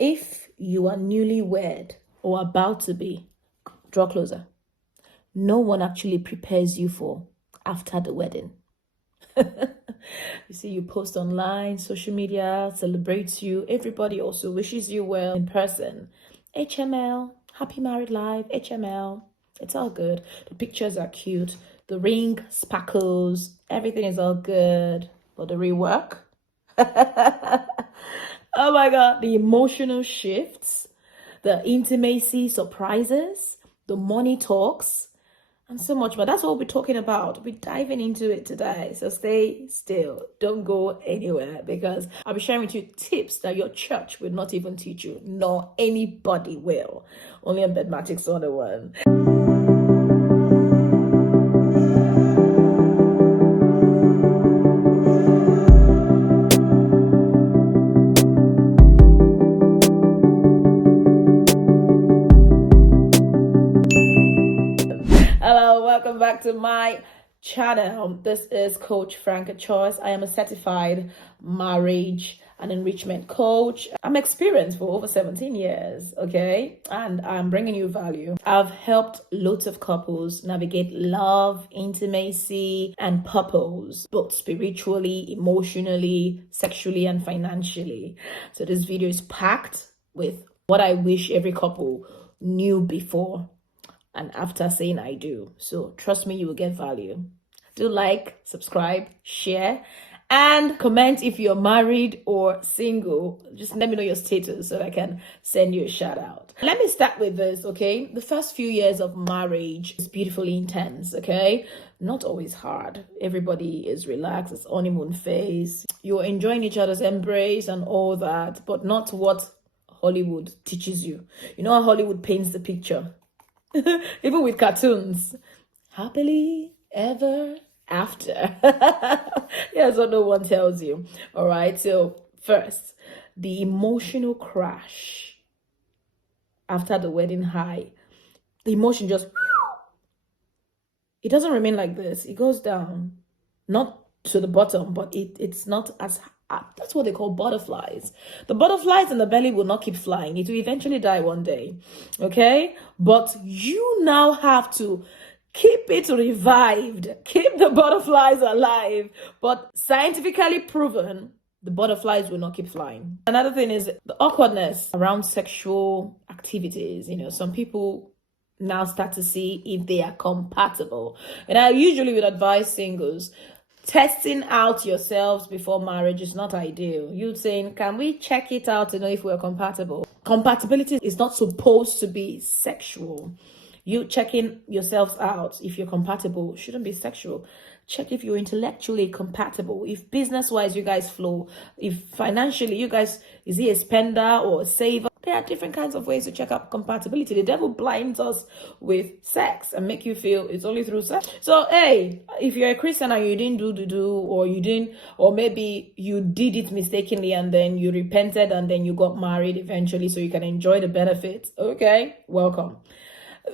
If you are newlywed or about to be, draw closer. No one actually prepares you for after the wedding. You see, you post online, social media celebrates you. Everybody also wishes you well in person. HML, happy married life, HML. It's all good. The pictures are cute. The ring sparkles. Everything is all good. But the rework? Oh my God. The emotional shifts, the intimacy surprises, the money talks, and so much more. That's what we'll be talking about. We're diving into it today. So stay still. Don't go anywhere, because I'll be sharing with you tips that your church will not even teach you, nor anybody will. Only on Bedmatics 101. Hello, welcome back to my channel. This is Coach Franca Choice. I am a certified marriage and enrichment coach. I'm experienced for over 17 years, okay? And I'm bringing you value. I've helped loads of couples navigate love, intimacy, and purpose, both spiritually, emotionally, sexually, and financially. So this video is packed with what I wish every couple knew before and after saying I do. So trust me, you will get value. Do like, subscribe, share, and comment if you're married or single. Just let me know your status so I can send you a shout out. Let me start with this, okay? The first few years of marriage is beautifully intense, okay? Not always hard. Everybody is relaxed. It's honeymoon phase. You're enjoying each other's embrace and all that, but not what Hollywood teaches you. You know how Hollywood paints the picture? Even with cartoons, happily ever after. Yes, what no one tells you. All right, so first, the emotional crash after the wedding high. The emotion just, it doesn't remain like this. It goes down, not to the bottom, but it's not as, that's what they call butterflies. The butterflies in the belly will not keep flying. It will eventually die one day, okay? But you now have to keep it revived, keep the butterflies alive. But scientifically proven, the butterflies will not keep flying. Another thing is the awkwardness around sexual activities. You know, some people now start to see if they are compatible. And I usually would advise singles, testing out yourselves before marriage is not ideal. You saying, can we check it out to know if we're compatible? Compatibility is not supposed to be sexual. You checking yourselves out if you're compatible shouldn't be sexual. Check if you're intellectually compatible, if business-wise you guys flow, if financially you guys, is he a spender or a saver? There are different kinds of ways to check out compatibility. The devil blinds us with sex and make you feel it's only through sex. So, hey, if you're a Christian and you didn't do, or you didn't, or maybe you did it mistakenly and then you repented and then you got married eventually so you can enjoy the benefits, okay, welcome.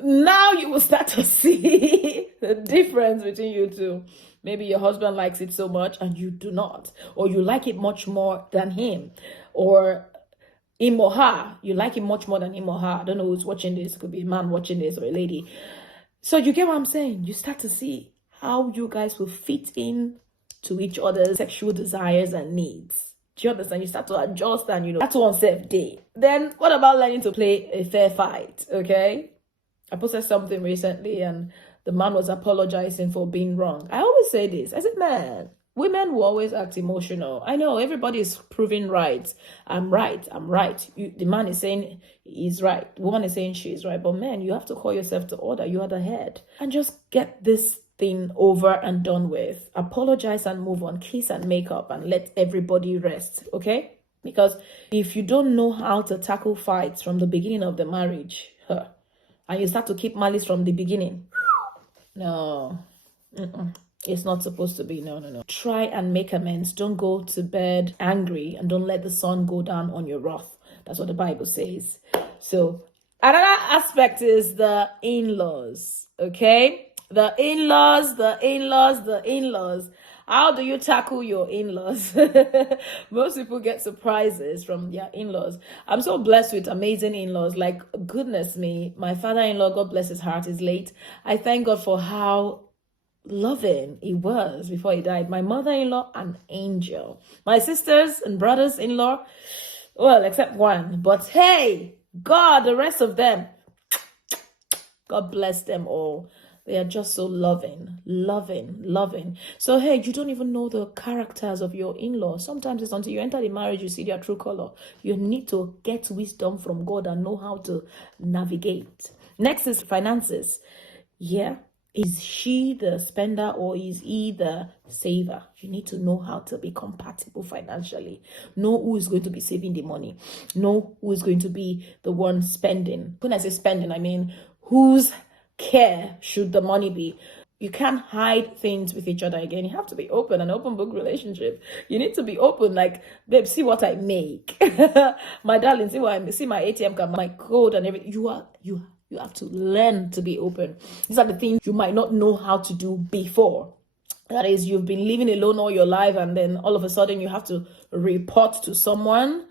Now you will start to see the difference between you two. Maybe your husband likes it so much and you do not, or you like it much more than him, or him or her, you like him much more than him or her. I don't know who's watching this. It could be a man watching this or a lady. So you get what I'm saying? You start to see how you guys will fit in to each other's sexual desires and needs. Do you understand? You start to adjust and, you know, that's one safe day. Then what about learning to play a fair fight, okay? I posted something recently and the man was apologizing for being wrong. I always say this. I said, man, women will always act emotional. I know everybody is proving right. I'm right. The man is saying he's right. The woman is saying she's right. But man, you have to call yourself to order. You are the head. And just get this thing over and done with. Apologize and move on. Kiss and make up and let everybody rest. Okay? Because if you don't know how to tackle fights from the beginning of the marriage, and you start to keep malice from the beginning, no. It's not supposed to be. No. Try and make amends. Don't go to bed angry and don't let the sun go down on your wrath. That's what the Bible says. So another aspect is the in-laws, okay? The in-laws. How do you tackle your in-laws? Most people get surprises from their in-laws. I'm so blessed with amazing in-laws. Like, goodness me, my father-in-law, God bless his heart, is late. I thank God for how loving he was before he died. My mother-in-law, an angel. My sisters and brothers-in-law, well, except one. But hey, God, the rest of them, God bless them all. They are just so loving, loving, loving. So, hey, you don't even know the characters of your in-law. Sometimes it's until you enter the marriage, you see their true color. You need to get wisdom from God and know how to navigate. Next is finances. Yeah. Is she the spender or is he the saver? You need to know how to be compatible financially. Know who is going to be saving the money. Know who is going to be the one spending. When I say spending, I mean whose care should the money be. You can't hide things with each other again. You have to be open, an open book relationship. You need to be open, like, babe, see what I make. My darling, see my ATM card, my code and everything. You have to learn to be open. These are the things you might not know how to do before. That is, you've been living alone all your life, and then all of a sudden you have to report to someone.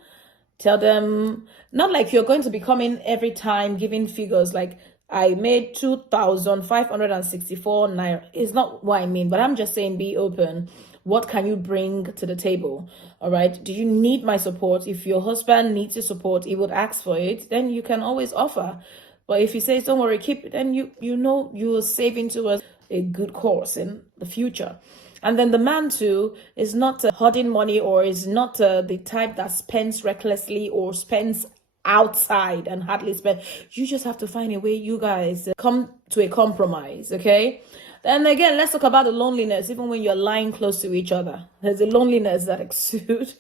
Tell them, not like you're going to be coming every time giving figures like, I made 2,564 naira. It's not what I mean, but I'm just saying be open. What can you bring to the table? All right. Do you need my support? If your husband needs your support, he would ask for it. Then you can always offer. But if he says, don't worry, keep it, then you know you are saving to a good course in the future. And then the man too is not hoarding money, or is not the type that spends recklessly or spends outside and hardly spend. You just have to find a way, you guys, come to a compromise, okay? Then again, let's talk about the loneliness. Even when you're lying close to each other, there's a loneliness that exudes.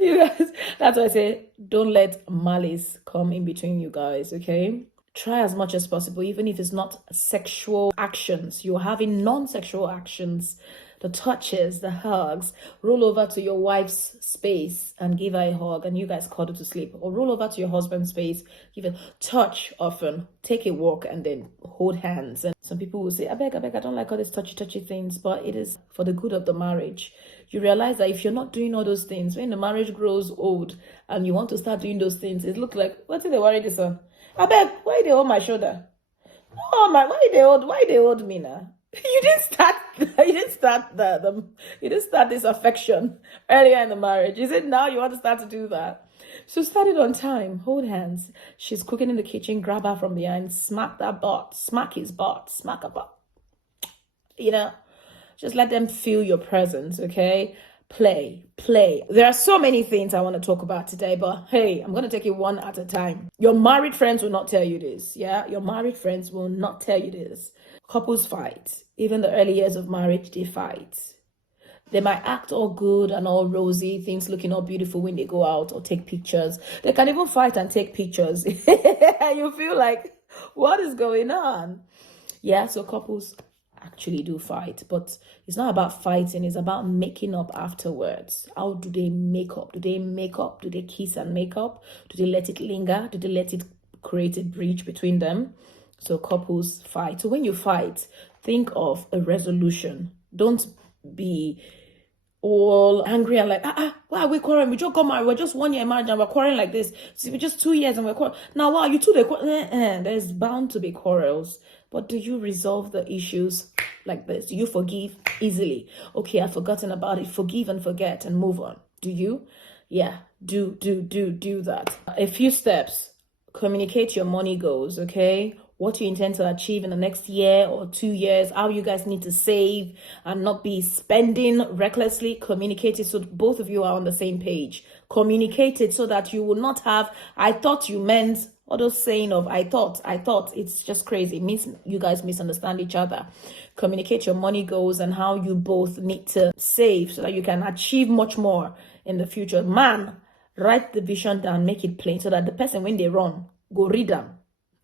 You guys, that's why I say don't let malice come in between you guys, okay? Try as much as possible, even if it's not sexual actions. You're having non-sexual actions, the touches, the hugs. Roll over to your wife's space and give her a hug, and you guys cuddle to sleep. Or roll over to your husband's space, give it touch often, take a walk, and then hold hands. And some people will say, I beg, I don't like all these touchy things, but it is for the good of the marriage. You realize that if you're not doing all those things, when the marriage grows old and you want to start doing those things, it looks like, what's it they worry this on? I beg, why they hold my shoulder? Oh my, why they hold me now? You didn't start this affection earlier in the marriage. Is it now you want to start to do that? So start it on time. Hold hands. She's cooking in the kitchen. Grab her from behind. Smack that butt. Smack his butt. Smack her butt. You know, just let them feel your presence, okay? Play. There are so many things I want to talk about today, but hey, I'm going to take it one at a time. Your married friends will not tell you this, yeah? Your married friends will not tell you this. Couples fight. Even the early years of marriage, they fight. They might act all good and all rosy, things looking all beautiful when they go out or take pictures. They can even fight and take pictures. You feel like, what is going on? Yeah, so couples actually do fight, but it's not about fighting, it's about making up afterwards. How do they make up? Do they kiss and make up? Do they let it linger? Do they let it create a breach between them? So couples fight. So when you fight, think of a resolution. Don't be all angry and like, why are we quarreling? We just got married. We're just 1 year married and we're quarreling like this. See, we're just 2 years and we're quarreling. Now, wow, you two, there's bound to be quarrels. But do you resolve the issues like this? Do you forgive easily? Okay, I've forgotten about it. Forgive and forget and move on. Do you? Yeah, do that. A few steps. Communicate your money goals, okay? What you intend to achieve in the next year or 2 years, how you guys need to save and not be spending recklessly. Communicate it so both of you are on the same page. Communicate it so that you will not have, I thought you meant, all those saying of I thought, it's just crazy. It means you guys misunderstand each other. Communicate your money goals and how you both need to save so that you can achieve much more in the future. Man, write the vision down, make it plain so that the person, when they run, go read them.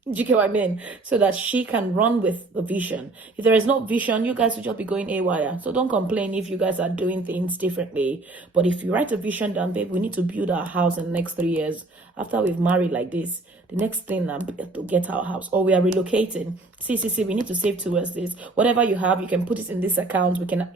Do you get what I mean? So that she can run with the vision. If there is no vision, you guys will just be going haywire. So don't complain if you guys are doing things differently. But if you write a vision down, babe, we need to build our house in the next 3 years. After we've married like this, the next thing to get our house, or we are relocating. See, we need to save towards this. Whatever you have, you can put it in this account. We can,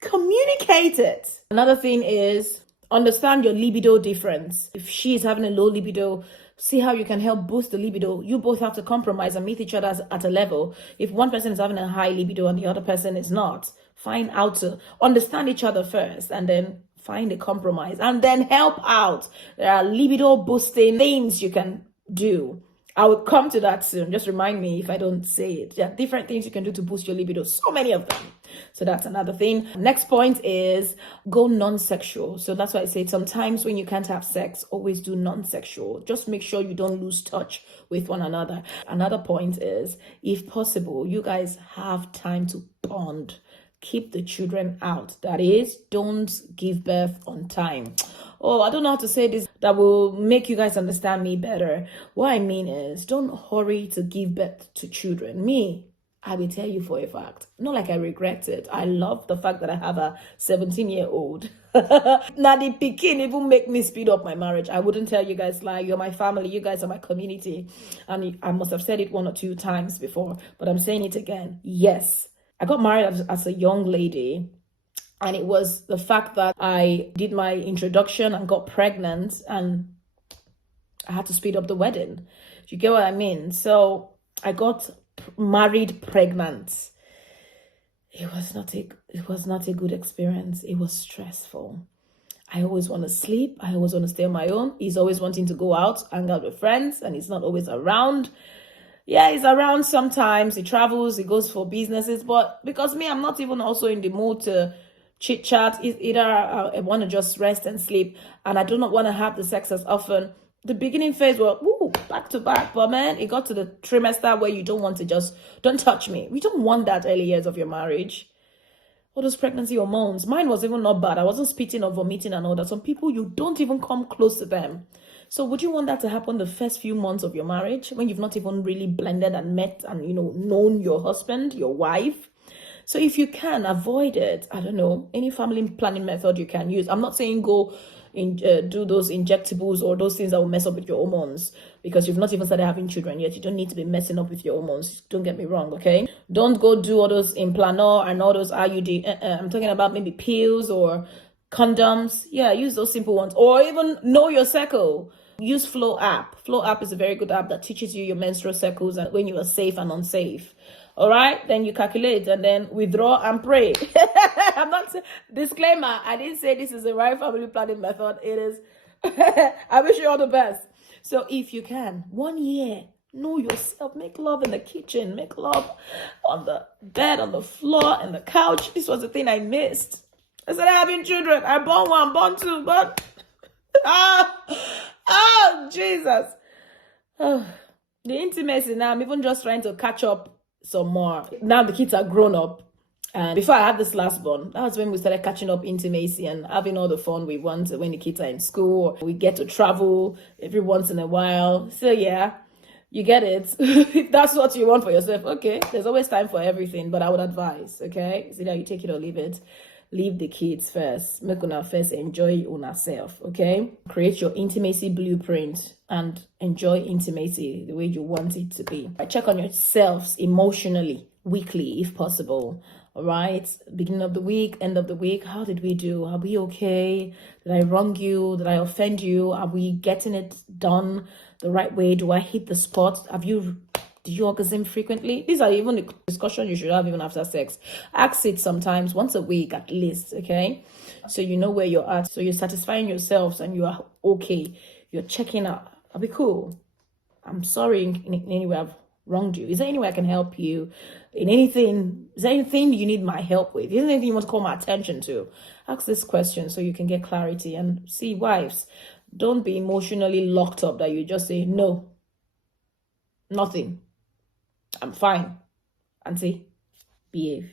communicate it. Another thing is understand your libido difference. If she is having a low libido, see how you can help boost the libido. You both have to compromise and meet each other at a level. If one person is having a high libido and the other person is not, find out to understand each other first and then find a compromise and then help out. There are libido boosting things you can do. I will come to that soon. Just remind me if I don't say it. There are different things you can do to boost your libido. So many of them. So that's another thing. Next point is go non-sexual. So that's why I say sometimes when you can't have sex, always do non-sexual. Just make sure you don't lose touch with one another. Another point is, if possible, you guys have time to bond. Keep the children out. That is, don't give birth on time. Oh, I don't know how to say this that will make you guys understand me better. What I mean is, don't hurry to give birth to children. I will tell you for a fact. Not like I regret it. I love the fact that I have a 17-year-old. Now the pikin even make me speed up my marriage. I wouldn't tell you guys lie. You're my family. You guys are my community. And I must have said it 1 or 2 times before, but I'm saying it again. Yes, I got married as a young lady. And it was the fact that I did my introduction and got pregnant and I had to speed up the wedding. Do you get what I mean? So I got married pregnant. It was not a good experience. It was stressful. I always want to sleep. I always want to stay on my own. He's always wanting to go out, hang out with friends, and he's not always around. Yeah, he's around sometimes. He travels, he goes for businesses. But because I'm not even also in the mood to chit chat. Either I want to just rest and sleep, and I do not want to have the sex as often. The beginning phase was back to back, but man, it got to the trimester where you don't want to don't touch me. We don't want that early years of your marriage. All those pregnancy hormones. Mine was even not bad. I wasn't spitting or vomiting and all that. Some people, you don't even come close to them. So would you want that to happen the first few months of your marriage when you've not even really blended and met and known your husband, your wife? So if you can avoid it, I don't know, any family planning method you can use. I'm not saying go do those injectables or those things that will mess up with your hormones because you've not even started having children yet. You don't need to be messing up with your hormones. Don't get me wrong, okay? Don't go do all those Implanor and all those IUD. I'm talking about maybe pills or condoms. Yeah, use those simple ones. Or even know your cycle. Use Flow app. Flow app is a very good app that teaches you your menstrual cycles and when you are safe and unsafe. All right, then you calculate and then withdraw and pray. I'm not disclaimer. I didn't say this is the right family planning method. It is. I wish you all the best. So if you can, 1 year, know yourself. Make love in the kitchen. Make love on the bed, on the floor, and the couch. This was the thing I missed. I started having children. I born 1, born 2, but Jesus. The intimacy now. I'm even just trying to catch up some more. Now the kids are grown up, and before I had this last born, that was when we started catching up intimacy and having all the fun we want when the kids are in school. We get to travel every once in a while. So yeah, you get it. If that's what you want for yourself, okay, there's always time for everything, but I would advise, okay, it's either you take it or leave it. Leave the kids first. Make una first enjoy una self, okay? Create your intimacy blueprint and enjoy intimacy the way you want it to be. Check on yourselves emotionally, weekly, if possible. All right? Beginning of the week, end of the week. How did we do? Are we okay? Did I wrong you? Did I offend you? Are we getting it done the right way? Do I hit the spot? Do you orgasm frequently? These are even the discussions you should have even after sex. Ask it sometimes, once a week at least, okay? So you know where you're at. So you're satisfying yourselves and you are okay. You're checking out. I'll be cool. I'm sorry in any way I've wronged you. Is there any way I can help you? In anything? Is there anything you need my help with? Is there anything you want to call my attention to? Ask this question so you can get clarity. And see, wives, don't be emotionally locked up that you just say, no, nothing. I'm fine. Auntie, behave.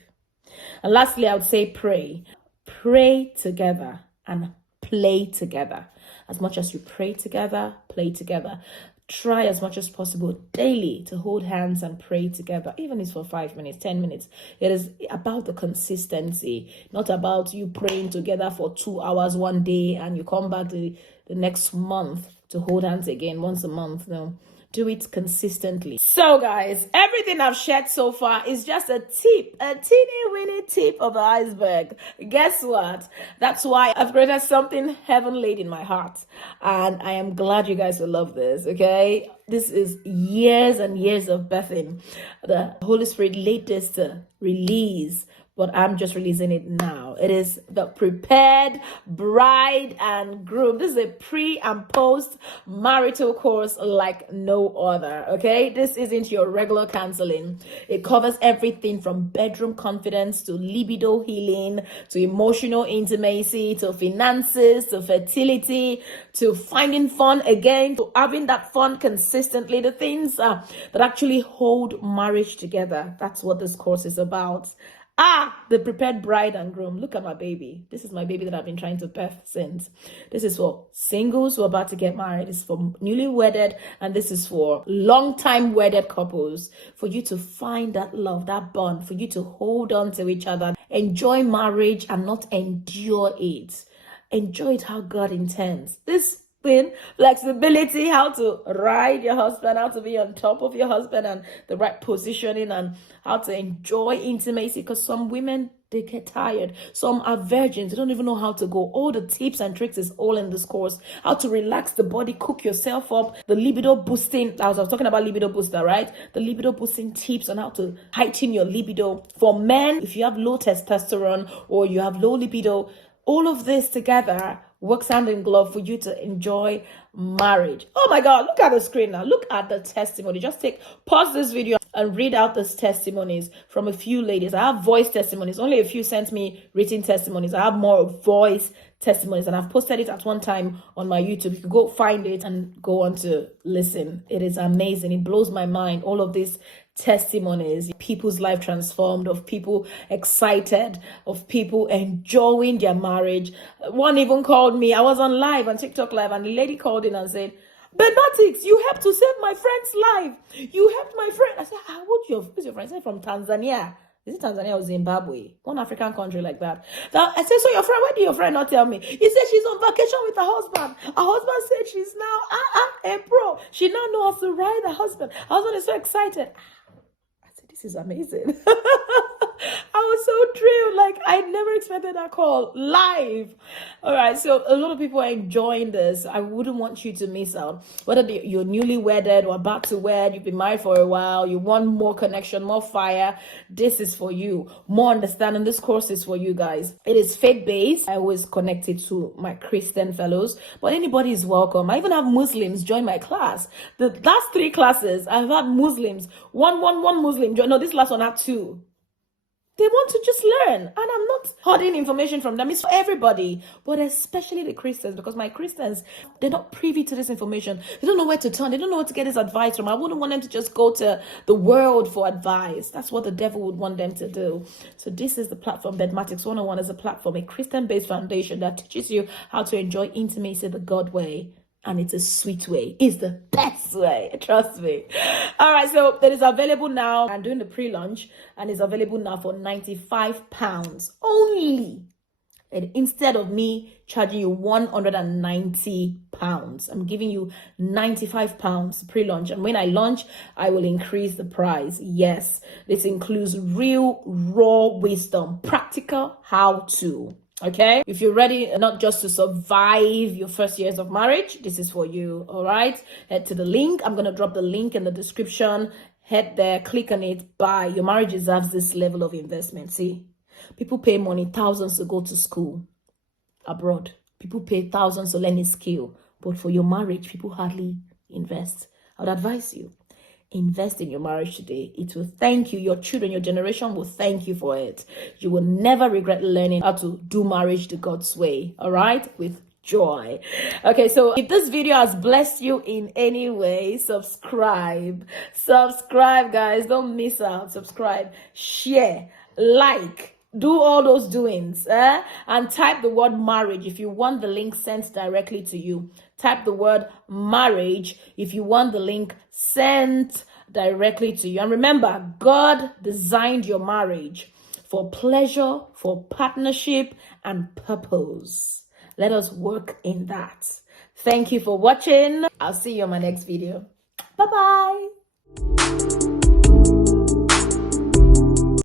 And lastly, I would say pray. Pray together and play together. As much as you pray together, play together. try as much as possible daily to hold hands and pray together, even if it's for 5 minutes, 10 minutes. It is about the consistency, not about you praying together for 2 hours one day and you come back the next month to hold hands again once a month. No, do it consistently. So guys, everything I've shared so far is just a tip, a teeny weeny tip of the iceberg. Guess what? That's why I've created something heaven laid in my heart, and I am glad you guys will love this. Okay, this is years and years of birthing. The Holy Spirit laid this to release, but I'm just releasing it now. It is the Prepared Bride and Groom. This is a pre and post marital course like no other, okay? This isn't your regular counseling. It covers everything from bedroom confidence to libido healing, to emotional intimacy, to finances, to fertility, to finding fun again, to having that fun consistently, the things that actually hold marriage together. That's what this course is about. The Prepared Bride and Groom. Look at my baby. This is my baby that I've been trying to birth since. This is for singles who are about to get married. This is for newly wedded. And this is for long-time wedded couples. For you to find that love, that bond. For you to hold on to each other. Enjoy marriage and not endure it. Enjoy it how God intends. This flexibility, how to ride your husband, how to be on top of your husband, and the right positioning, and how to enjoy intimacy, because some women, they get tired. Some are virgins, they don't even know how to go. All the tips and tricks is all in this course. How to relax the body, cook yourself up, the libido boosting. I was talking about libido booster, right? The libido boosting tips on how to heighten your libido. For men, if you have low testosterone or you have low libido, all of this together works hand in glove for you to enjoy marriage. Oh my God, look at the screen now. Look at the testimony. Just pause this video and read out these testimonies from a few ladies. I have voice testimonies. Only a few sent me written testimonies. I have more voice testimonies, and I've posted it at one time on my YouTube. You can go find it and go on to listen. It is amazing. It blows my mind. All of these testimonies, people's life transformed, of people excited, of people enjoying their marriage. One even called me. I was on live, on TikTok live, and the lady called in and said, "Benatix, you helped to save my friend's life. You helped my friend." I said, who's your friend? I said, "From Tanzania." Is it Tanzania or Zimbabwe? One African country like that. I said, "So your friend, why did your friend not tell me?" He said she's on vacation with her husband. Her husband said she's now a pro. She now knows how to ride her husband. Her husband is so excited. I said, "This is amazing." I was so thrilled. Like, I never expected that call live. All right, so a lot of people are enjoying this. I wouldn't want you to miss out. Whether you're newly wedded or about to wed, you've been married for a while, you want more connection, more fire, this is for you. More understanding, this course is for you guys. It is faith-based. I always connect it to my Christian fellows, but anybody is welcome. I even have Muslims join my class. The last 3 classes, I've had Muslims. One Muslim join. No, this last one had 2. They want to just learn, and I'm not hoarding information from them. It's for everybody, but especially the Christians, because my Christians, they're not privy to this information. They don't know where to turn. They don't know where to get this advice from. I wouldn't want them to just go to the world for advice. That's what the devil would want them to do. So this is the platform. Bedmatics 101 is a platform, a Christian-based foundation that teaches you how to enjoy intimacy the God way. And it's a sweet way. It's the best way. Trust me. All right, so it is available now. I'm doing the pre-launch, and it's available now for £95 only. And instead of me charging you £190, I'm giving you £95 pre-launch. And when I launch, I will increase the price. Yes, this includes real, raw wisdom, practical how-to. Okay, if you're ready not just to survive your first years of marriage, this is for you. All right, head to the link. I'm going to drop the link in the description. Head there, click on it, buy. Your marriage deserves this level of investment. See, people pay money, thousands to go to school abroad. People pay thousands to learn a skill, but for your marriage, people hardly invest. I would advise you, invest in your marriage today. It will thank you. Your children, your generation will thank you for it. You will never regret learning how to do marriage the God's way. All right? With joy. Okay, so if this video has blessed you in any way, subscribe. Subscribe, guys. Don't miss out. Subscribe, share, like. do all those doings, and type the word marriage if you want the link sent directly to you. Type the word marriage if you want the link sent directly to you. And remember, God designed your marriage for pleasure, for partnership, and purpose. Let us work in that. Thank you for watching. I'll see you on my next video. Bye-bye.